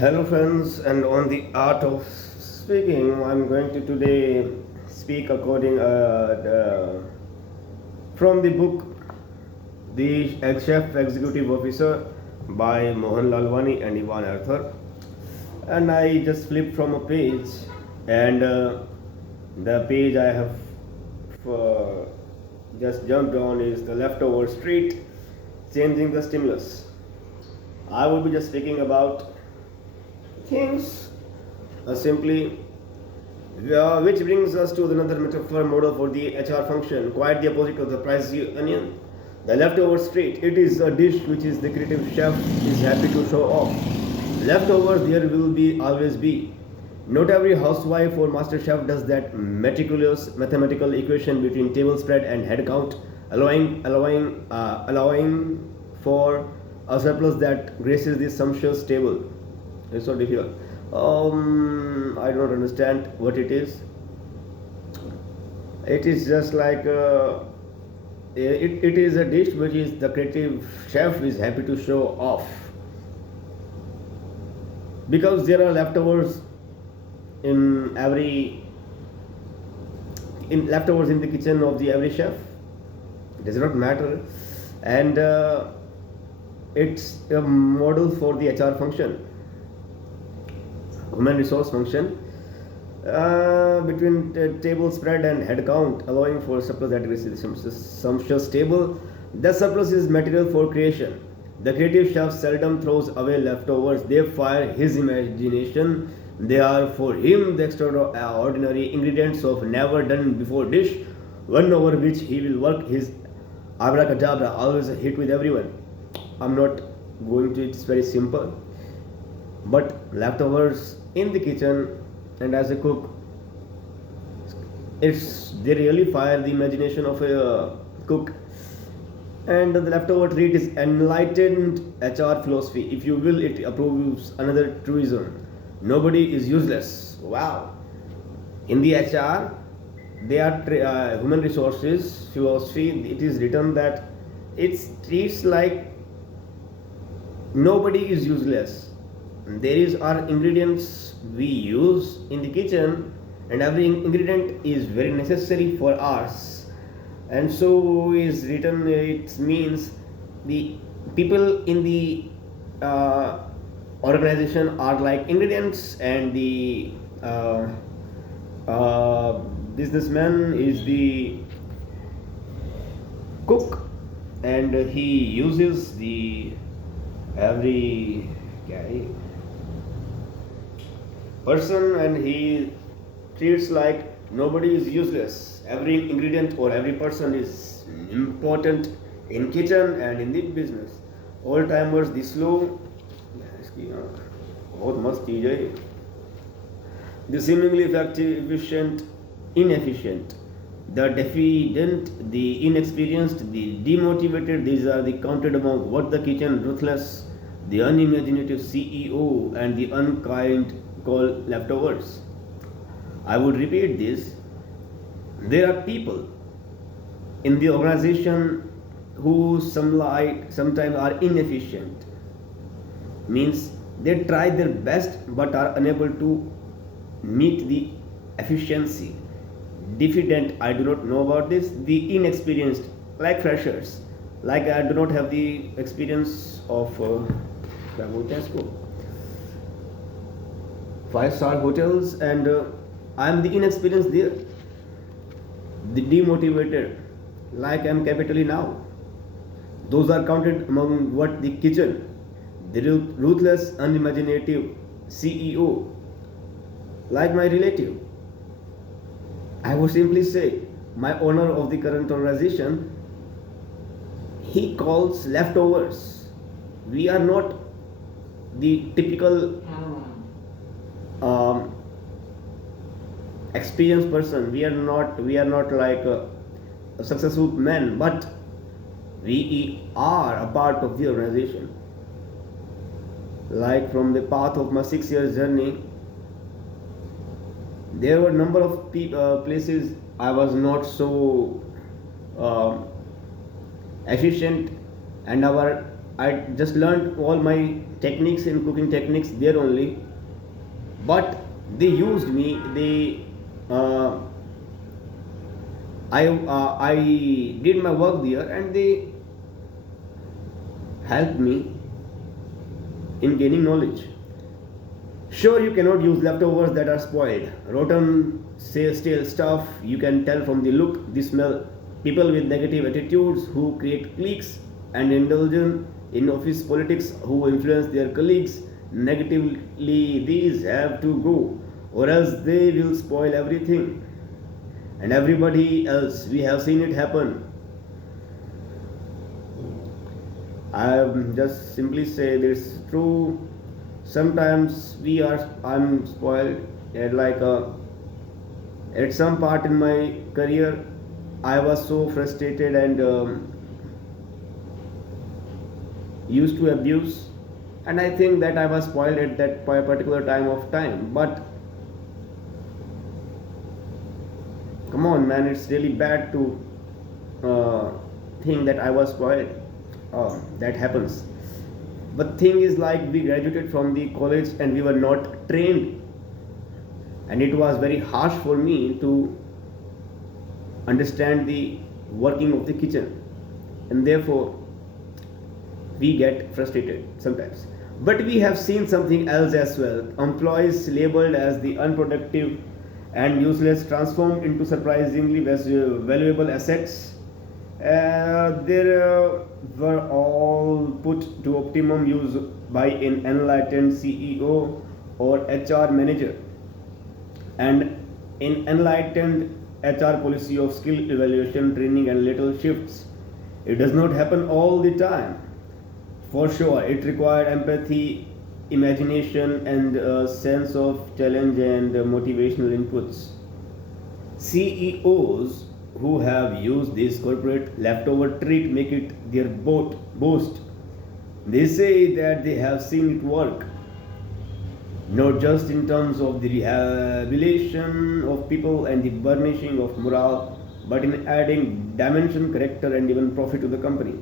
Hello, friends, and on the art of speaking, I'm going to today speak from the book The Chef Executive Officer by Mohan Lalwani and Ivan Arthur. And I just flipped from a page, and the page I have uh, just jumped on is the leftover street, changing the stimulus. I will be just speaking about things simply, which brings us to another metaphor model for the HR function, quite the opposite of the pricey onion. The leftover street, it is a dish which is the creative chef is happy to show off. Leftovers there will be always be. Not every housewife or master chef does that meticulous mathematical equation between table spread and head count, allowing for a surplus that graces the sumptuous table. It's so difficult. I don't understand what it is. It is just like it is a dish which is the creative chef is happy to show off because there are leftovers in every in leftovers in the kitchen of the every chef. It does not matter, and it's a model for the HR function, human resource function, between table spread and head count, allowing for surplus that is sumptuous table. The surplus is material for creation. The creative chef seldom throws away leftovers, they fire his imagination. They are for him the extraordinary ingredients of never done before dish, one over which he will work his abracadabra, always a hit with everyone. I'm not going to, it's very simple. But leftovers in the kitchen and as a cook, it's they really fire the imagination of a cook. And the leftover treat is enlightened HR philosophy. If you will, it approves another truism. Nobody is useless. Wow. In the HR, they are human resources philosophy. It is written that it treats like nobody is useless. There is our ingredients we use in the kitchen, and every ingredient is very necessary for us. And so is written. It means the people in the uh, organization are like ingredients, and the uh, businessman is the cook, and he uses the every person, and he treats like nobody is useless. Every ingredient or every person is important in kitchen and in the business. All timers the slow, इसकी बहुत मस्त चीज है ये. The seemingly effective, efficient, inefficient, the deficient, the inexperienced, the demotivated, these are the counted among what the kitchen ruthless, the unimaginative CEO, and the unkind call leftovers. I would repeat this. There are people in the organization who sometimes are inefficient. Means they try their best but are unable to meet the efficiency. Deficient, I do not know about this. The inexperienced, like freshers, like I do not have the experience of क्या बोलते हैं इसको, 5-star hotels, and I am the inexperienced there, the demotivated, like I am capitally now. Those are counted among what the kitchen, the ruthless, unimaginative CEO, like my relative. I would simply say, my owner of the current organization, he calls leftovers. We are not the typical experienced person. We are not like a successful men, but we are a part of the organization. Like from the path of my 6 years journey, there were a number of places I was not so efficient, and I just learned all my techniques in cooking techniques there only. But they used me. Uh, I did my work there, and they helped me in gaining knowledge. Sure, you cannot use leftovers that are spoiled. Rotten, say, stale stuff, you can tell from the look, the smell. People with negative attitudes who create cliques and indulge in office politics who influence their colleagues negatively, these have to go, or else they will spoil everything. And everybody else, we have seen it happen. I just simply say this true. Sometimes I'm spoiled at some part in my career. I was so frustrated and used to abuse, and I think that I was spoiled at that particular time. But come on, man, it's really bad to uh, think that I was spoiled. That happens. But thing is, like, we graduated from the college and we were not trained, and it was very harsh for me to understand the working of the kitchen, and therefore we get frustrated sometimes. But we have seen something else as well. Employees labeled as the unproductive and useless transformed into surprisingly valuable assets. They were all put to optimum use by an enlightened CEO or HR manager, and an enlightened HR policy of skill evaluation, training, and little shifts. It does not happen all the time. For sure, it required empathy, imagination, and a sense of challenge and motivational inputs. CEOs who have used this corporate leftover treat make it their boast. They say that they have seen it work, not just in terms of the rehabilitation of people and the burnishing of morale, but in adding dimension, character, and even profit to the company.